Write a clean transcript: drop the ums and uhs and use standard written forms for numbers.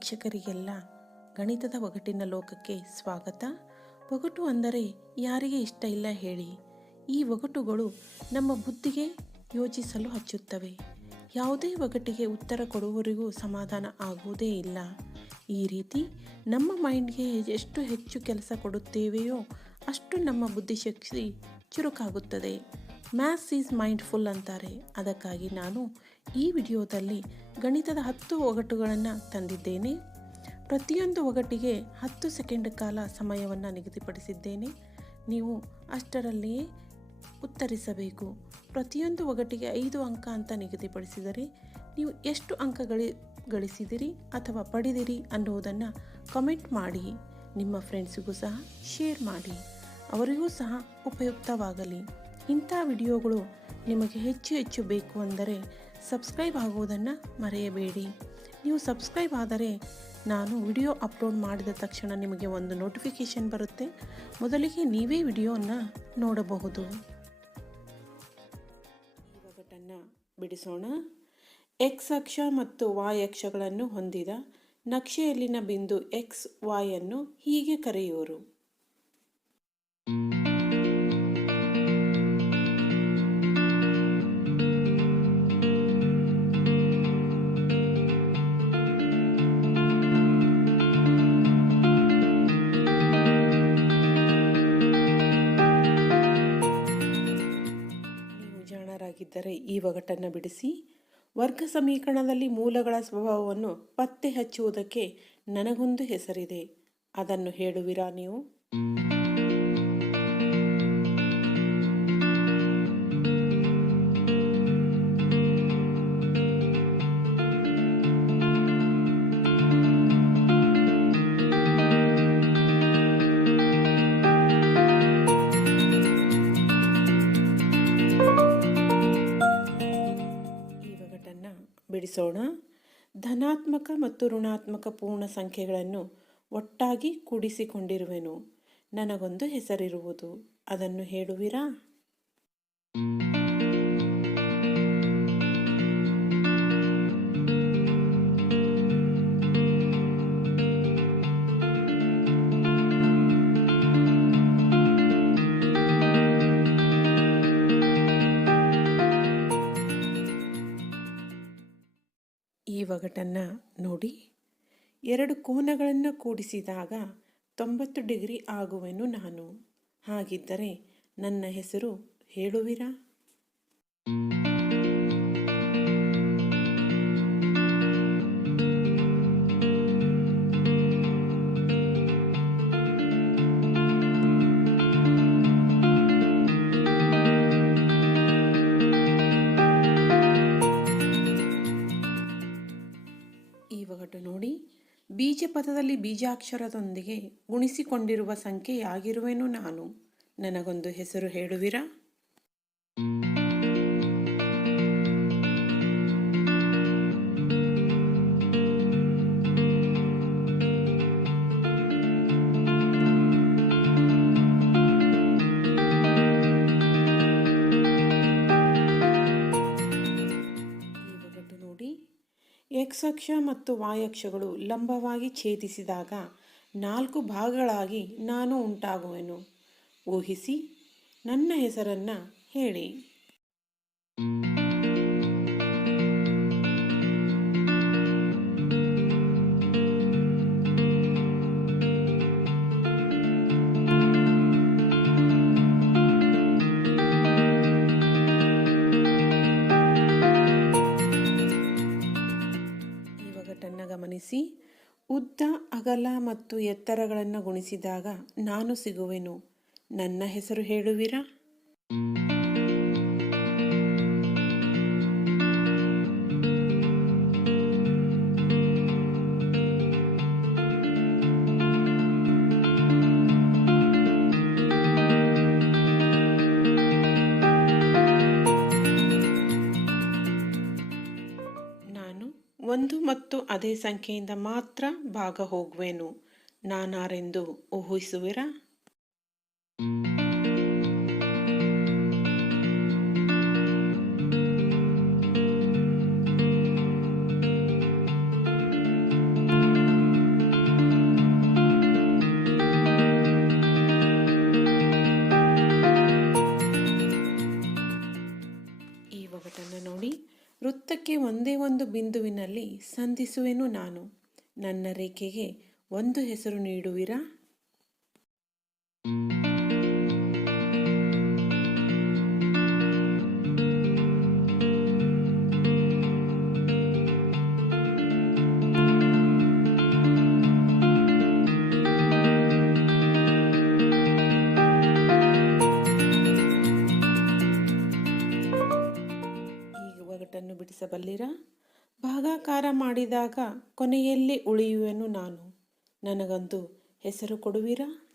ವೀಕ್ಷಕರಿಗೆಲ್ಲ ಗಣಿತದ ಒಗಟಿನ ಲೋಕಕ್ಕೆ ಸ್ವಾಗತ. ಒಗಟು ಅಂದರೆ ಯಾರಿಗೆ ಇಷ್ಟ ಇಲ್ಲ ಹೇಳಿ. ಈ ಒಗಟುಗಳು ನಮ್ಮ ಬುದ್ಧಿಗೆ ಯೋಚಿಸಲು ಹಚ್ಚುತ್ತವೆ. ಯಾವುದೇ ಒಗಟಿಗೆ ಉತ್ತರ ಕೊಡುವವರಿಗೂ ಸಮಾಧಾನ ಆಗುವುದೇ ಇಲ್ಲ. ಈ ರೀತಿ ನಮ್ಮ ಮೈಂಡ್ಗೆ ಎಷ್ಟು ಹೆಚ್ಚು ಕೆಲಸ ಕೊಡುತ್ತೇವೆಯೋ ಅಷ್ಟು ನಮ್ಮ ಬುದ್ಧಿಶಕ್ತಿ ಚುರುಕಾಗುತ್ತದೆ. ಮ್ಯಾಥ್ಸ್ ಈಸ್ ಮೈಂಡ್ಫುಲ್ ಅಂತಾರೆ. ಅದಕ್ಕಾಗಿ ನಾನು ಈ ವಿಡಿಯೋದಲ್ಲಿ ಗಣಿತದ 10 ಒಗಟುಗಳನ್ನು ತಂದಿದ್ದೇನೆ. ಪ್ರತಿಯೊಂದು ಒಗಟಿಗೆ 10 ಸೆಕೆಂಡ್ ಕಾಲ ಸಮಯವನ್ನು ನಿಗದಿಪಡಿಸಿದ್ದೇನೆ. ನೀವು ಅಷ್ಟರಲ್ಲಿಯೇ ಉತ್ತರಿಸಬೇಕು. ಪ್ರತಿಯೊಂದು ಒಗಟಿಗೆ 5 ಅಂಕ ಅಂತ ನಿಗದಿಪಡಿಸಿದರೆ ನೀವು ಎಷ್ಟು ಅಂಕ ಗಳಿಸಿದಿರಿ ಅಥವಾ ಪಡೆದಿರಿ ಅನ್ನುವುದನ್ನು ಕಮೆಂಟ್ ಮಾಡಿ. ನಿಮ್ಮ ಫ್ರೆಂಡ್ಸಿಗೂ ಸಹ ಶೇರ್ ಮಾಡಿ, ಅವರಿಗೂ ಸಹ ಉಪಯುಕ್ತವಾಗಲಿ. ಇಂಥ ವಿಡಿಯೋಗಳು ನಿಮಗೆ ಹೆಚ್ಚು ಹೆಚ್ಚು ಬೇಕು ಅಂದರೆ ಸಬ್ಸ್ಕ್ರೈಬ್ ಆಗುವುದನ್ನು ಮರೆಯಬೇಡಿ. ನೀವು ಸಬ್ಸ್ಕ್ರೈಬ್ ಆದರೆ ನಾನು ವಿಡಿಯೋ ಅಪ್ಲೋಡ್ ಮಾಡಿದ ತಕ್ಷಣ ನಿಮಗೆ ಒಂದು ನೋಟಿಫಿಕೇಷನ್ ಬರುತ್ತೆ. ಮೊದಲಿಗೆ ನೀವೇ ವಿಡಿಯೋನ ನೋಡಬಹುದು. ಈ ಒಗಟನ್ನು ಬಿಡಿಸೋಣ. ಎಕ್ಸ್ ಅಕ್ಷ ಮತ್ತು ವಾಯ್ ಅಕ್ಷಗಳನ್ನು ಹೊಂದಿದ ನಕ್ಷೆಯಲ್ಲಿನ ಬಿಂದು ಎಕ್ಸ್ ವಾಯ್ ಅನ್ನು ಹೀಗೆ ಕರೆಯುವರು. ಜಾಣರಾಗಿದ್ದರೆ ಈ ಒಗಟನ್ನು ಬಿಡಿಸಿ. ವರ್ಗ ಸಮೀಕರಣದಲ್ಲಿ ಮೂಲಗಳ ಸ್ವಭಾವವನ್ನು ಪತ್ತೆ ಹಚ್ಚುವುದಕ್ಕೆ ನನಗೊಂದು ಹೆಸರಿದೆ, ಅದನ್ನು ಹೇಳುವಿರಾ ನೀವು? ಬಿಡಿಸೋಣ. ಧನಾತ್ಮಕ ಮತ್ತು ಋಣಾತ್ಮಕ ಪೂರ್ಣ ಸಂಖ್ಯೆಗಳನ್ನು ಒಟ್ಟಾಗಿ ಕೂಡಿಸಿಕೊಂಡಿರುವೆನು, ನನಗೊಂದು ಹೆಸರಿರುವುದು, ಅದನ್ನು ಹೇಳುವಿರಾ? ಈ ಒಗಟನ್ನು ನೋಡಿ. 2 ಕೋನಗಳನ್ನು ಕೂಡಿಸಿದಾಗ 90 ಡಿಗ್ರಿ ಆಗುವೆನು ನಾನು. ಹಾಗಿದ್ದರೆ ನನ್ನ ಹೆಸರು ಹೇಳುವಿರಾ? ನೋಡಿ, ಬೀಜ ಪದದಲ್ಲಿ ಬೀಜಾಕ್ಷರದೊಂದಿಗೆ ಗುಣಿಸಿಕೊಂಡಿರುವ ಸಂಖ್ಯೆಯಾಗಿರುವೆನು ನಾನು, ನನಗೊಂದು ಹೆಸರು ಹೇಳುವಿರಾ? ಎಕ್ಸ್ ಅಕ್ಷ ಮತ್ತು ವಾಯ್ ಅಕ್ಷಗಳು ಲಂಬವಾಗಿ ಛೇದಿಸಿದಾಗ 4 ಭಾಗಗಳಾಗಿ ನಾನು ಉಂಟಾಗುವೆನು. ಊಹಿಸಿ, ನನ್ನ ಹೆಸರನ್ನು ಹೇಳಿ. ಗಮನಿಸಿ. ಉದ್ದ, ಅಗಲ ಮತ್ತು ಎತ್ತರಗಳನ್ನು ಗುಣಿಸಿದಾಗ ನಾನು ಸಿಗುವೆನು, ನನ್ನ ಹೆಸರು ಹೇಳುವಿರಾ? ನಾನು 1 ಮತ್ತು ಅದೇ ಸಂಖ್ಯೆಯಿಂದ ಮಾತ್ರ ಭಾಗ ಹೋಗುವೆನು, ನಾನಾರೆಂದು ಊಹಿಸುವಿರಾ? ವೃತ್ತಕ್ಕೆ ಒಂದೇ ಒಂದು ಬಿಂದುವಿನಲ್ಲಿ ಸಂಧಿಸುವೆನು ನಾನು. ನನ್ನ ರೇಖೆಗೆ ಒಂದು ಹೆಸರು ನೀಡುವಿರಾ? ಒಗಟನ್ನು ಬಿಡಿಸಬಲ್ಲಿರಾ? ಭಾಗಾಕಾರ ಮಾಡಿದಾಗ ಕೊನೆಯಲ್ಲಿ ಉಳಿಯುವೆನು ನಾನು. ನನಗೊಂದು ಹೆಸರು ಕೊಡುವಿರಾ?